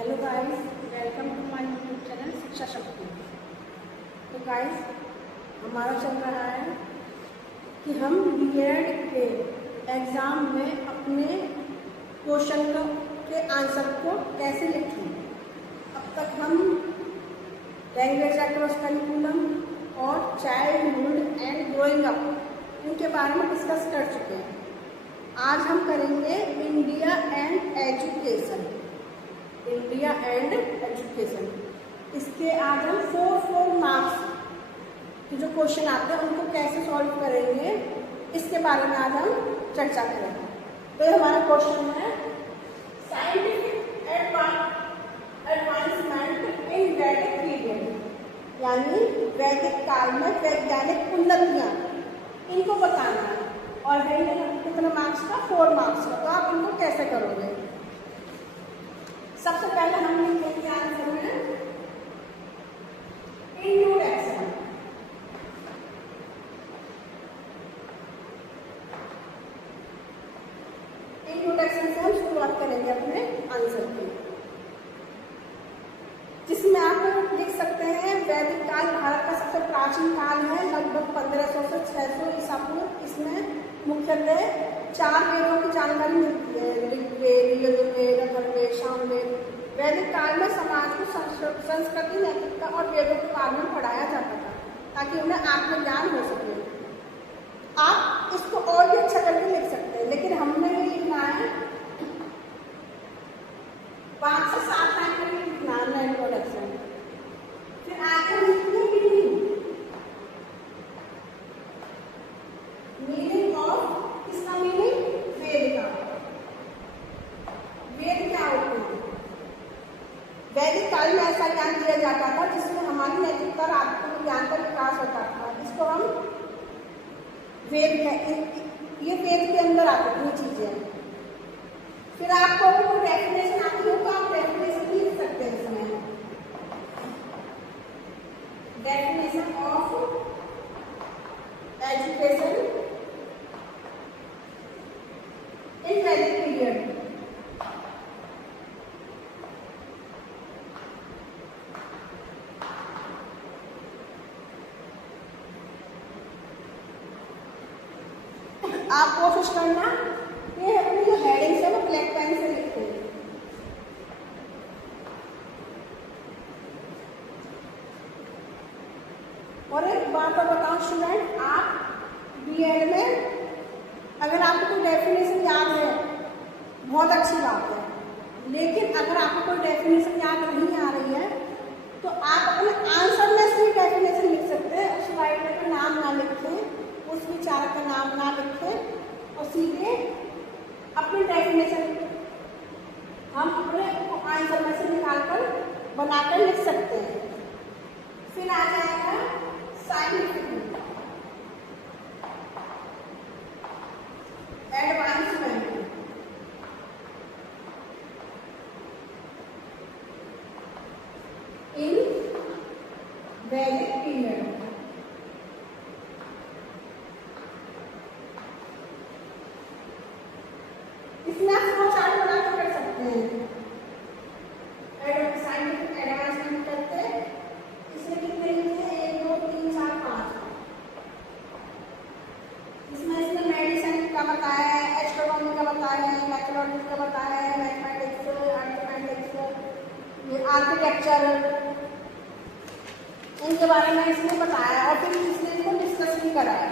Hello guys, welcome to my YouTube channel Shiksha Shakti. तो guys, हमारा चल रहा है कि हम बीएड के एग्ज़ाम में अपने क्वेश्चन के आंसर को कैसे लिखें। अब तक हम लैंग्वेज अक्रॉस करिकुलम और चाइल्डहुड एंड ग्रोइंग अप इनके बारे में डिस्कस कर चुके हैं। आज हम करेंगे India and education. India and education, इसके आज हम 4 मार्क्स के जो क्वेश्चन आते हैं उनको कैसे सॉल्व करेंगे, इसके बारे में आज हम चर्चा करेंगे। तो हमारा क्वेश्चन है साइंटिफिक एडवांसमेंट इन वैदिक पीरियड, यानी वैदिक काल में वैज्ञानिक उन्नतियाँ, इनको बताना है। और है कितने मार्क्स का? 4 मार्क्स का। तो आप इनको कैसे करोगे? सबसे पहले हम लिखेंगे आंसर में इंट्रोडक्शन। इंट्रोडक्शन से हम शुरुआत करेंगे अपने आंसर की, जिसमें आप लिख सकते हैं वैदिक काल भारत का सबसे प्राचीन काल है, लगभग 1500 से 600 ईसा पूर्व। इसमें मुख्यतः 4 वेदों की जानकारी मिलती है, ऋग्वेद, यजुर्वेद, अथर्ववेद, सामवेद। वैदिक काल में समाज को संस्कृति, नैतिकता और वेदों के बारे में पढ़ाया जाता था ताकि उन्हें आत्मज्ञान हो सके। आप इसको और भी अच्छा करके लिख सकते हैं, लेकिन हमने ये लिखना है 5 से 7 लाइन में लिखना है इंट्रोडक्शन। फिर आगे लिखते हैं मीनिंग ऑफ, इसका मीनिंग वेद का। वेद क्या होते हैं? वैदिक काल में ऐसा ज्ञान दिया जाता था जिसमें हमारी नैतिकता और आत्म ज्ञान का विकास होता था। इसको हम वेद ये वेद के अंदर आती थी चीजें। फिर आपको कोई डेफिनेशन आती हो तो आप डेफिनेशन लिख सकते हैं इसमें। डेफिनेशन ऑफ एजुकेशन इन वैदिक पीरियड। आप कोशिश करना ये अपनी जो हेडिंग्स है वो ब्लैक पेन से लिखते हैं। और एक बात और बताऊं स्टूडेंट, आप बीएड में अगर आपको कोई डेफिनेशन याद है बहुत अच्छी बात है, लेकिन अगर आपको कोई डेफिनेशन याद नहीं आ रही है तो आप अपने आंसर में से डेफिनेशन लिख सकते हैं। उस राइटर का नाम ना लिखें, उस विचारक का नाम ना लिखें और सीधे अपनी डेफिनेशन हम अपने आंसर में से निकालकर बनाकर लिख सकते हैं। फिर आ जाएगा साइंटिफिक एडवांसमेंट इन वैदिक पीरियड। इसमें आप फ्लो चार्ट बनाकर कर सकते हैं। साइंटिफिक एडवांसमेंट करते इसमें कितने लिखे हैं? 1 2 3 4 5। इसमें मेडिसिन का बताया है, एस्ट्रोनॉमी का बताया है, मैथमेटिक्स का बताया है, मैथमेटिक्स, अर्थमेटिक्स, आर्किटेक्चर, इनके बारे में इसने बताया और फिर इसने इनको डिस्कस भी करा है।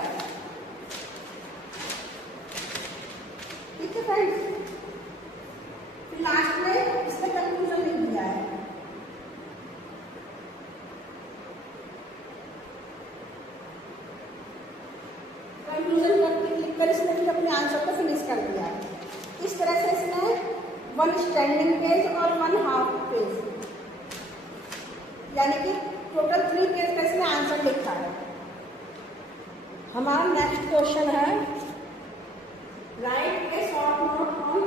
ठीक है फ्रेंड्स, फिर लास्ट में इसने कंक्लूजन लिख दिया है। कंक्लूजन लिखकर इसने फिर अपने आंसर को फिनिश कर दिया है। इस तरह से इसने 1 स्टैंडिंग पेज और 1 हाफ पेज, यानी कि टोटल 3 पेज का इसने आंसर लिखा है। हमारा नेक्स्ट क्वेश्चन है right A short note on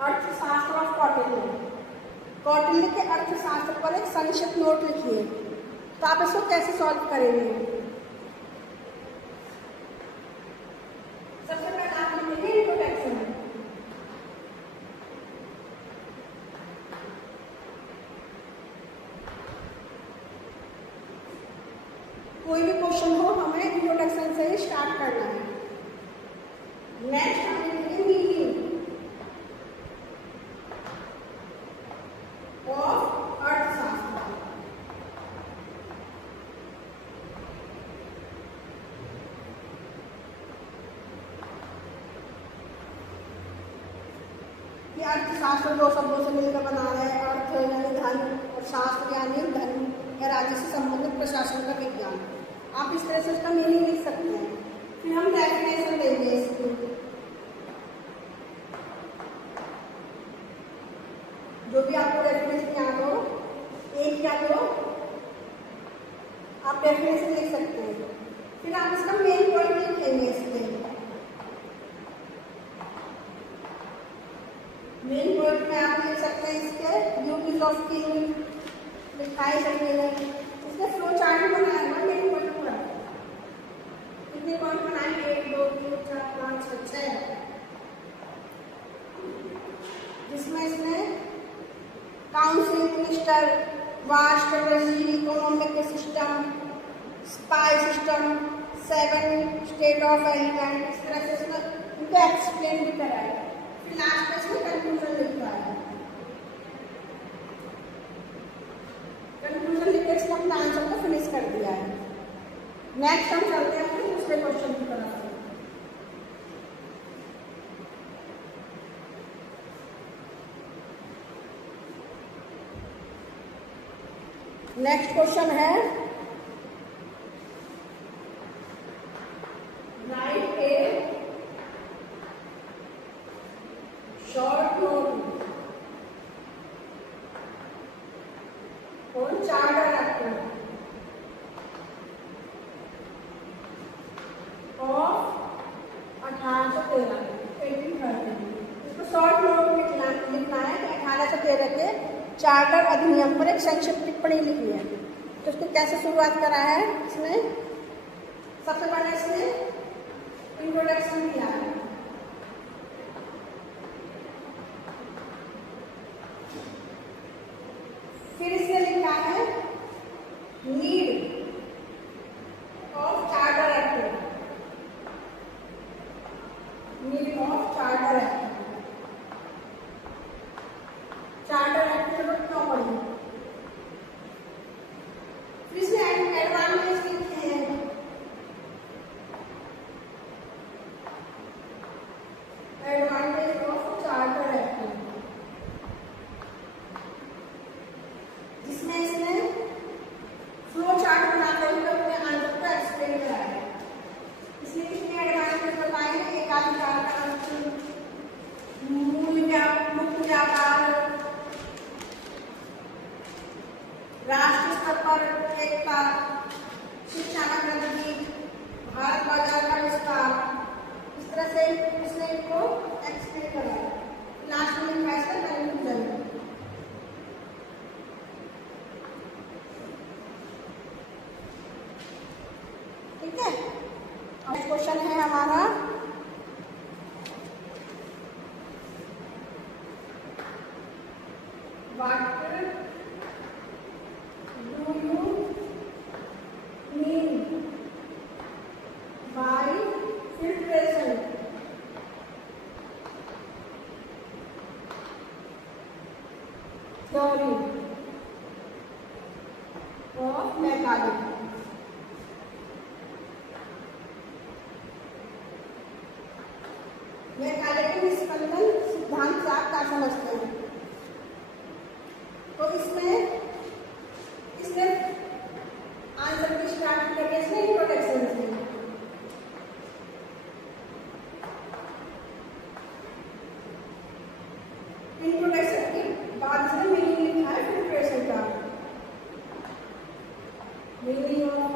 अर्थशास्त्र ऑफ कौटिल्य। कौटिल्य के अर्थशास्त्र पर एक संक्षिप्त नोट लिखिए। तो आप इसको कैसे सॉल्व करेंगे? सबसे पहले आप लिखेंगे इंट्रोडक्शन। इंट्रोडक्शन से ही स्टार्ट करना है। नेक्स्ट हम लिखेंगे मीनिंग ऑफ अर्थशास्त्र। ये अर्थशास्त्र दो शब्दों से मिलकर बना रहे हैं। अर्थ यानी धन और शास्त्र यानी धर्म या राज्य से संबंधित प्रशासन का विज्ञान। आप इस तरह से इसका मीनिंग लिख सकते हैं। फिर हम डेफिनेशन देंगे इसकी। जो भी आपको डेफिनेशन याद हो, एक या दो आप डेफिनेशन लिख सकते हैं। फिर आप इसका मेन पॉइंट लिखेंगे। इसके मेन पॉइंट में आप लिख सकते हैं इसके ड्यूटीज ऑफ किंग दिखाई चाहिए। इसका फ्लो चार्ट भी बनाएगा। मेन पॉइंट पूरा कितने पॉइंट बनाएंगे? 1 2 3 4 5 6 6, जिसमें इसमें council minister, war strategy, economic system, spy system, 7 state of element, इस तरह से इसमें उनको एक्सप्लेन भी कराया। फिर लास्ट में इसमें कंक्लूजन लिखा है। कंक्लूजन लिख के इसको हमने आंसर को फिनिश कर दिया है। नेक्स्ट हम चलते हैं अपने दूसरे क्वेश्चन की तरफ। नेक्स्ट क्वेश्चन है right A short note on charter act of 1813। इसको शॉर्ट नोट में लिखना है कि 1813 के चार्टर अधिनियम पर एक संक्षिप्त टिप्पणी लिखनी है। तो इसको कैसे शुरुआत करा है? इसमें सबसे पहले इसने इंट्रोडक्शन दिया है। फिर इसने लिखा है need of charter act. Need of charter act. Charter act की जरूरत क्यों पड़ी? फिर इसने एडवांटेज लिखे हैं। एडवांटेज ऑफ चार्टर एक्ट, जिसमें इसने फ्लो चार्ट बनाकर हुए अपने आंसर को एक्सप्लेन कराया है। इसलिए कितने एडवांटेज बताए हैं? एकाधिकार का अंत, मुक्त व्यापार, राष्ट्रीय स्तर पर एकता, शिक्षा का प्रगति, भारत बाजार का विस्तार, इस तरह से उसने इनको एक्सप्लेन करा। लास्ट में लिखा इसका कंक्लूजन। ठीक है। और क्वेश्चन है हमारा what do you mean by filtration? Theory of mechanics. Mechanical निष्कलन सिद्धांत से आप क्या समझते हैं? तो इसमें इसने आंसर की स्टार्ट करके इसने इंट्रोडक्शन दी। इंट्रोडक्शन के बाद इसने मीनिंग लिखा है फिल्ट्रेशन का। Meaning of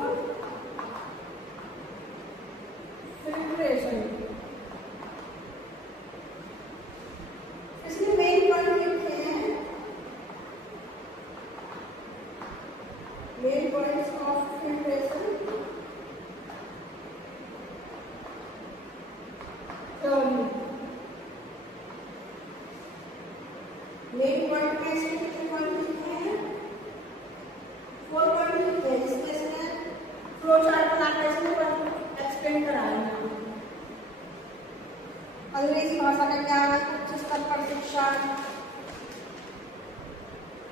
filtration. इसमें मेन पॉइंट लिखे हैं। Main points of filtration theory. Main point में इसमें कितने पॉइंट लिखे हैं? 4 पॉइंट लिखे हैं, जिसमें इसने फ्लो चार्ट बनाकर इसमें एक्सप्लेन कराया। अंग्रेजी भाषा का ज्ञान, उच्च स्तर पर शिक्षा,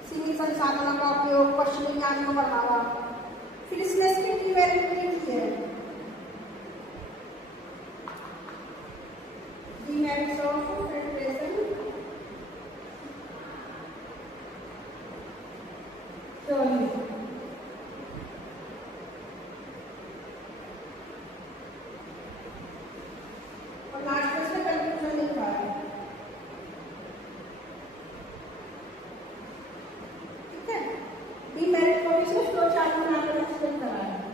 सीमित संसाधनों का उपयोग, पश्चिमी ज्ञान को बढ़ावा। फिर इसमें इसकी की वैल्यू है demerits of federation theory। और लास्ट में इसमें कंक्लूजन लिखा है। ठीक है, डीमेरिट को भी सिर्फ दो चार बनाकर एक्सप्लेन करा है।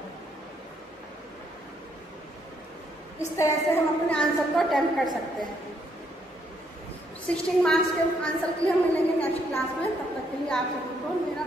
इस तरह से हम अपने आंसर को अटेम्प्ट कर सकते हैं। 16 मार्क्स के आंसर के लिए हम मिलेंगे नेक्स्ट क्लास में। तब तक के लिए आप सभी को मेरा